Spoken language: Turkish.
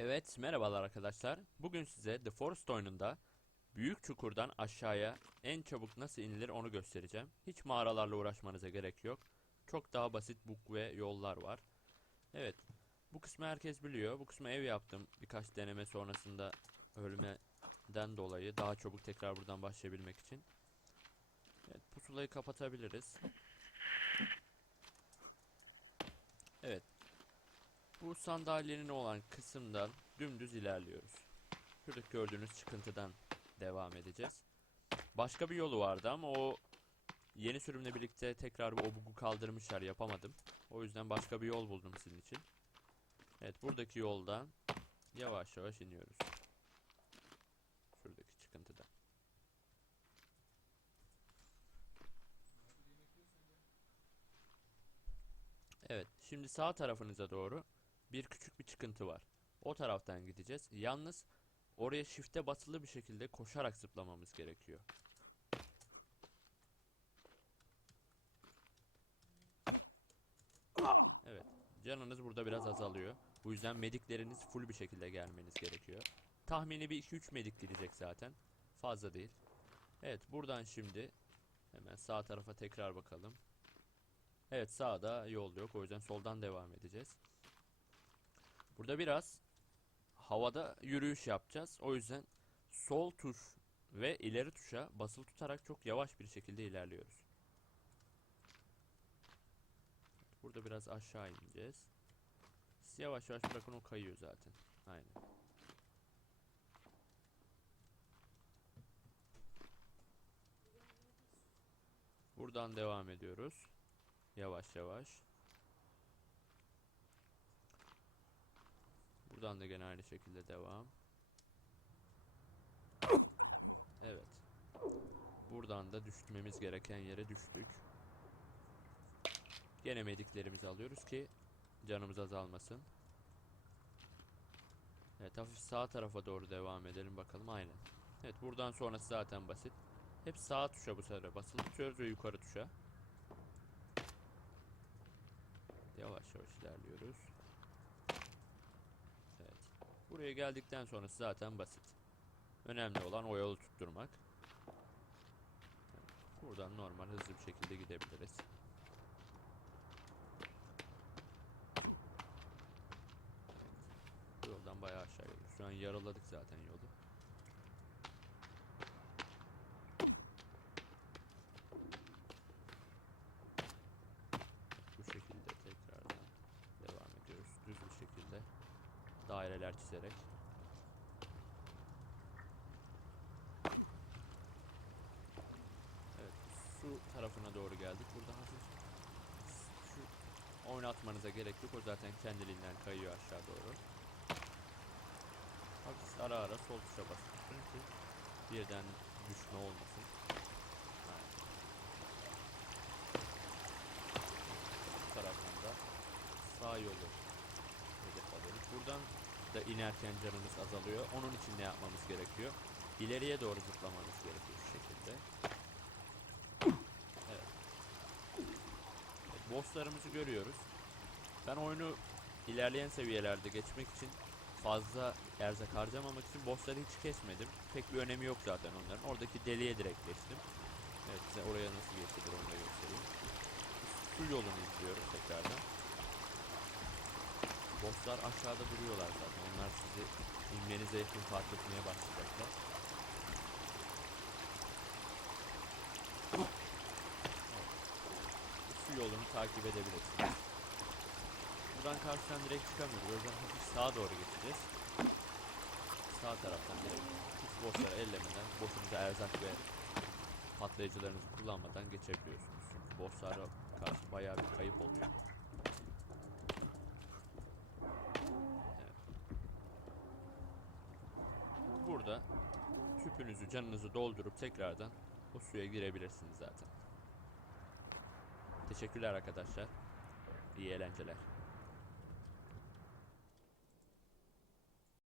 Evet, merhabalar arkadaşlar. Bugün size The Forest oyununda büyük çukurdan aşağıya en çabuk nasıl inilir onu göstereceğim. Hiç mağaralarla uğraşmanıza gerek yok. Çok daha basit bug ve yollar var. Evet, bu kısmı herkes biliyor. Bu kısmı ev yaptım. Birkaç deneme sonrasında ölmeden dolayı daha çabuk tekrar buradan başlayabilmek için. Evet, pusulayı kapatabiliriz. Evet, bu sandalyenin olan kısımdan dümdüz ilerliyoruz. Şuradaki gördüğünüz çıkıntıdan devam edeceğiz. Başka bir yolu vardı ama o yeni sürümle birlikte tekrar o bug'u kaldırmışlar yapamadım. O yüzden başka bir yol buldum sizin için. Evet buradaki yoldan yavaş yavaş iniyoruz. Şuradaki çıkıntıdan. Evet şimdi sağ tarafınıza doğru bir küçük bir çıkıntı var. O taraftan gideceğiz. Yalnız oraya shift'e basılı bir şekilde koşarak zıplamamız gerekiyor. Evet. Canınız burada biraz azalıyor. Bu yüzden medikleriniz full bir şekilde gelmeniz gerekiyor. Tahmini bir 2-3 medik gidecek zaten. Fazla değil. Evet buradan şimdi hemen sağ tarafa tekrar bakalım. Evet sağda yol yok. O yüzden soldan devam edeceğiz. Burada biraz havada yürüyüş yapacağız. O yüzden sol tuş ve ileri tuşa basılı tutarak çok yavaş bir şekilde ilerliyoruz. Burada biraz aşağı ineceğiz. Siz yavaş yavaş bırakın o kayıyor zaten. Aynen. Buradan devam ediyoruz. Yavaş yavaş. Buradan da gene aynı şekilde devam. Evet. Buradan da düşmemiz gereken yere düştük. Gene mediklerimizi alıyoruz ki canımız azalmasın. Evet hafif sağ tarafa doğru devam edelim bakalım aynen. Evet buradan sonrası zaten basit. Hep sağ tuşa bu sefer basılı tutuyoruz ve yukarı tuşa. Yavaş yavaş ilerliyoruz. Buraya geldikten sonrası zaten basit. Önemli olan o yolu tutturmak. Buradan normal hızlı bir şekilde gidebiliriz. Bu yoldan bayağı aşağı gidiyoruz. Şu an yaraladık zaten yolu. Bu şekilde tekrardan devam ediyoruz. Düz bir şekilde daireler çizerek. Evet, su tarafına doğru geldik. Burada hafif şu oynatmanıza gerek yok. O zaten kendiliğinden kayıyor aşağı doğru. Hafif ara ara sol tuşa basıyorsun ki birden düşme olmasın. Bu taraftan da sağ yolu. Buradan da inerken canımız azalıyor. Onun için ne yapmamız gerekiyor? İleriye doğru zıplamamız gerekiyor şu şekilde. Evet. bosslarımızı görüyoruz. Ben oyunu ilerleyen seviyelerde geçmek için fazla erzak harcamamak için bossları hiç kesmedim. Pek bir önemi yok zaten onların. Oradaki deliğe direkt geçtim. Evet size oraya nasıl geçilir onu da göstereyim. Su yolunu izliyorum tekrardan. Bosslar aşağıda duruyorlar zaten. Onlar sizi inmenize yakın fark etmeye başlayacaklar. Evet. Su yolunu takip edebilirsiniz. Buradan karşıdan direkt çıkamıyoruz. O yüzden hafif sağa doğru geçeceğiz. Sağ taraftan direkt hiç bossları ellemeden boss'unuza erzak ve patlayıcılarınızı kullanmadan geçebiliyorsunuz. Çünkü bosslara karşı bayağı bir kayıp oluyor. Evet. Burada tüpünüzü, canınızı doldurup tekrardan o suya girebilirsiniz zaten. Teşekkürler arkadaşlar. İyi eğlenceler.